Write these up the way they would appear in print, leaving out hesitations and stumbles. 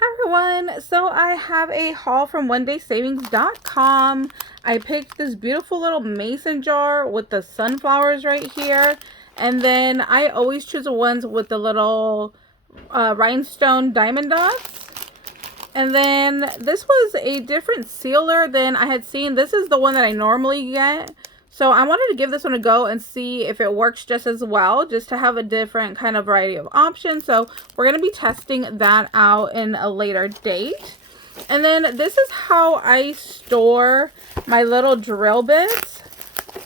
Hi everyone, so I have a haul from OneDaySavings.com. I picked this beautiful little mason jar with the sunflowers right here, and then I always choose the ones with the little rhinestone diamond dots. And then this was a different sealer than I had seen. This is the one that I normally get. So I wanted to give this one a go and see if it works just as well, just to have a different kind of variety of options. So we're going to be testing that out in a later date. And then this is how I store my little drill bits.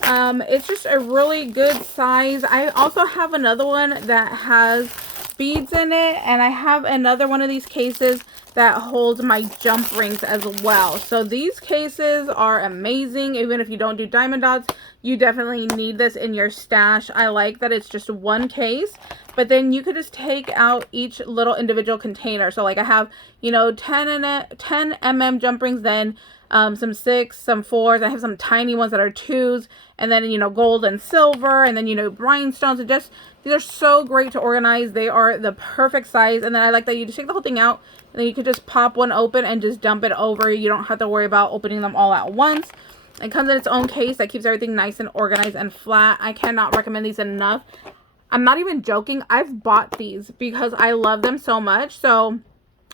It's just a really good size. I also have another one that has beads in it, and I have another one of these cases that holds my jump rings as well. So these cases are amazing. Even if you don't do diamond dots, you definitely need this in your stash. I like that it's just one case, but then you could just take out each little individual container. So like I have, you know, 10 mm jump rings, then some 6, some 4s. I have some tiny ones that are 2s, and then, you know, gold and silver, and then, you know, rhinestones. And just, these are so great to organize. They are the perfect size. And then I like that you just take the whole thing out, and then you could just pop one open and just dump it over. You don't have to worry about opening them all at once. It comes in its own case that keeps everything nice and organized and flat. I cannot recommend these enough. I'm not even joking. I've bought these because I love them so much. So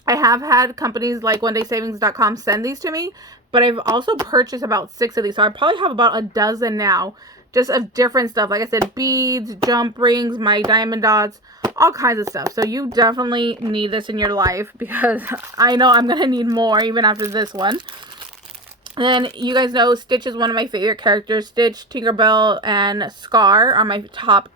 I have had companies like OneDaySavings.com send these to me, but I've also purchased about 6 of these. So I probably have about a dozen now, just of different stuff. Like I said, beads, jump rings, my diamond dots, all kinds of stuff. So you definitely need this in your life, because I know I'm going to need more even after this one. And then you guys know Stitch is one of my favorite characters. Stitch, Tinkerbell, and Scar are my top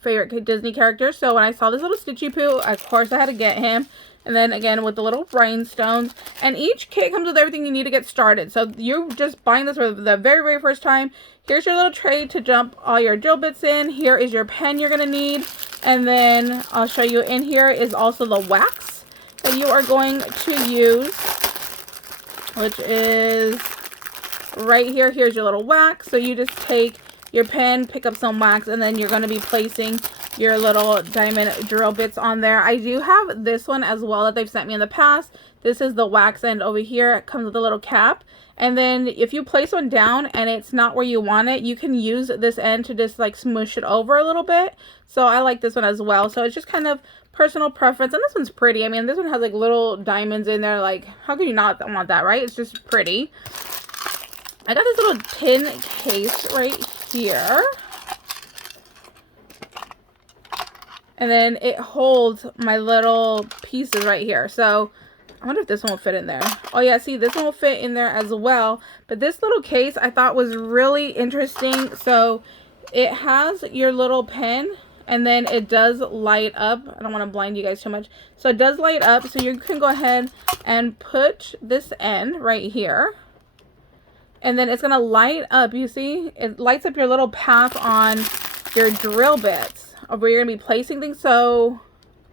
favorite Disney characters. So when I saw this little Stitchy Poo, of course I had to get him. And then again with the little rhinestones. And each kit comes with everything you need to get started. So you're just buying this for the very first time. Here's your little tray to dump all your drill bits in. Here is your pen you're going to need. And then I'll show you in here is also the wax that you are going to use, which is right here. Here's your little wax. So you just take your pen, pick up some wax, and then you're going to be placing your little diamond drill bits on there. I do have this one as well that they've sent me in the past. This is the wax end over here. It comes with a little cap. And then if you place one down and it's not where you want it, you can use this end to just like smoosh it over a little bit. So I like this one as well. So it's just kind of personal preference. And this one's pretty. I mean, this one has like little diamonds in there. Like, how can you not want that, right? It's just pretty. I got this little tin case right here. And then it holds my little pieces right here. So I wonder if this one will fit in there. Oh yeah, see, this one will fit in there as well. But this little case I thought was really interesting. So it has your little pen, and then it does light up. I don't want to blind you guys too much. So it does light up. So you can go ahead and put this end right here. And then it's going to light up. You see? It lights up your little path on your drill bits of where you're going to be placing things. So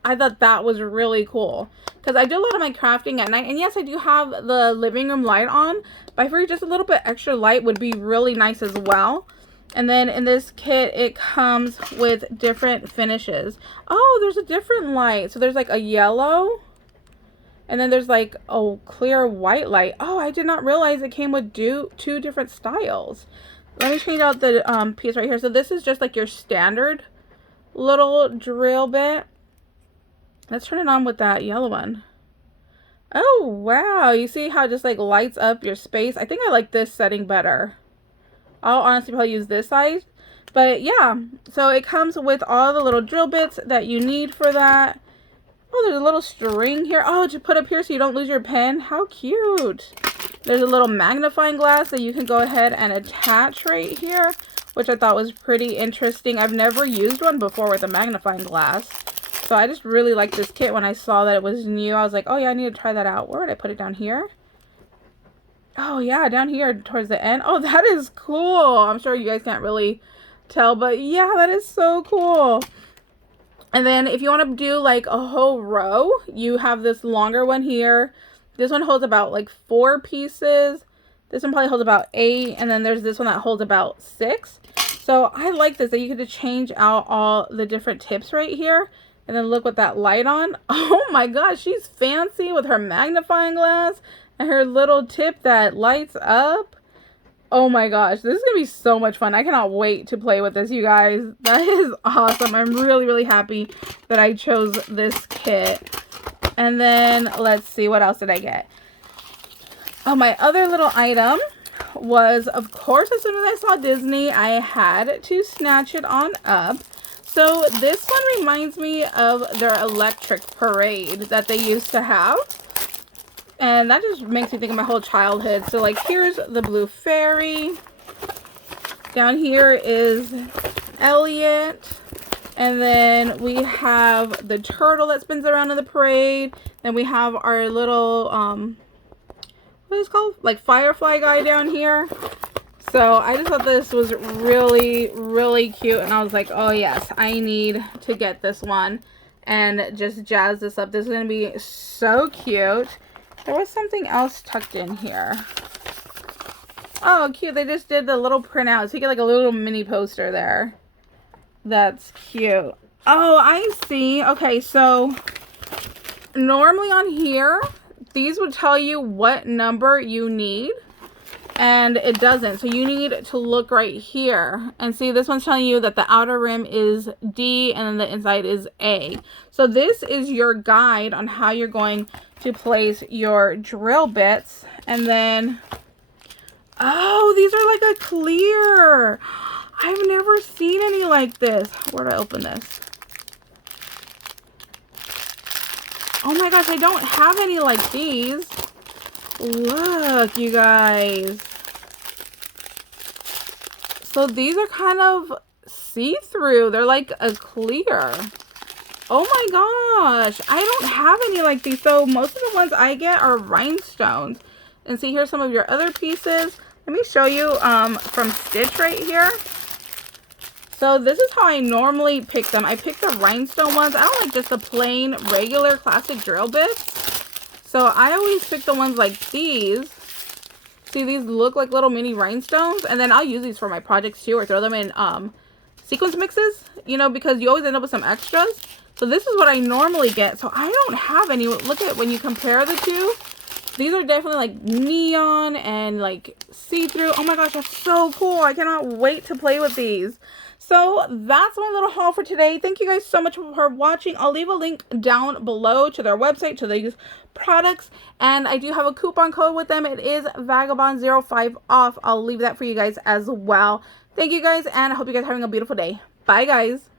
I thought that was really cool, because I do a lot of my crafting at night. And yes, I do have the living room light on, but I figured just a little bit extra light would be really nice as well. And then in this kit, it comes with different finishes. Oh, there's a different light. So there's like a yellow, and then there's like a clear white light. Oh, I did not realize it came with two different styles. Let me change out the piece right here. So this is just like your standard little drill bit. Let's turn it on with that yellow one. Oh, wow. You see how it just like lights up your space? I think I like this setting better. I'll honestly probably use this size. But yeah, so it comes with all the little drill bits that you need for that. Oh, there's a little string here. Oh, to put up here so you don't lose your pen. How cute. There's a little magnifying glass that you can go ahead and attach right here, which I thought was pretty interesting. I've never used one before with a magnifying glass. So I just really liked this kit. When I saw that it was new, I was like, oh yeah, I need to try that out. Where would I put it? Down here? Oh yeah, down here towards the end. Oh, that is cool. I'm sure you guys can't really tell, but yeah, that is so cool. And then if you want to do like a whole row, you have this longer one here. This one holds about like 4 pieces. This one probably holds about 8. And then there's this one that holds about 6. So I like this, that you get to change out all the different tips right here. And then look with that light on. Oh my gosh, she's fancy with her magnifying glass and her little tip that lights up. Oh my gosh, this is gonna be so much fun. I cannot wait to play with this, you guys. That is awesome. I'm really, really happy that I chose this kit. And then let's see, what else did I get? Oh, my other little item was, of course, as soon as I saw Disney, I had to snatch it on up. So this one reminds me of their electric parade that they used to have. And that just makes me think of my whole childhood. So like, here's the blue fairy. Down here is Elliot. And then we have the turtle that spins around in the parade. Then we have our little, what is it called? Like firefly guy down here. So I just thought this was really, really cute. And I was like, oh yes, I need to get this one. And just jazz this up. This is going to be so cute. There was something else tucked in here. Oh, cute. They just did the little printout. So you get like a little mini poster there. That's cute. Oh, I see. Okay, so normally on here, these would tell you what number you need. And it doesn't. So you need to look right here. And see, this one's telling you that the outer rim is D and then the inside is A. So this is your guide on how you're going to place your drill bits. And then, oh, these are like a clear. I've never seen any like this. Where do I open this? Oh my gosh, I don't have any like these. Look, you guys. So these are kind of see-through. They're like a clear. Oh my gosh. I don't have any like these. So most of the ones I get are rhinestones. And see, here's some of your other pieces. Let me show you from Stitch right here. So this is how I normally pick them. I pick the rhinestone ones. I don't like just the plain, regular, classic drill bits. So I always pick the ones like these. See, these look like little mini rhinestones. And then I'll use these for my projects too, or throw them in sequence mixes, you know, because you always end up with some extras. So this is what I normally get. So I don't have any. Look at when you compare the two. These are definitely like neon and like see-through. Oh my gosh, that's so cool. I cannot wait to play with these. So that's my little haul for today. Thank you guys so much for watching. I'll leave a link down below to their website, to these products. And I do have a coupon code with them. It is Vagabond05OFF. I'll leave that for you guys as well. Thank you guys, and I hope you guys are having a beautiful day. Bye, guys.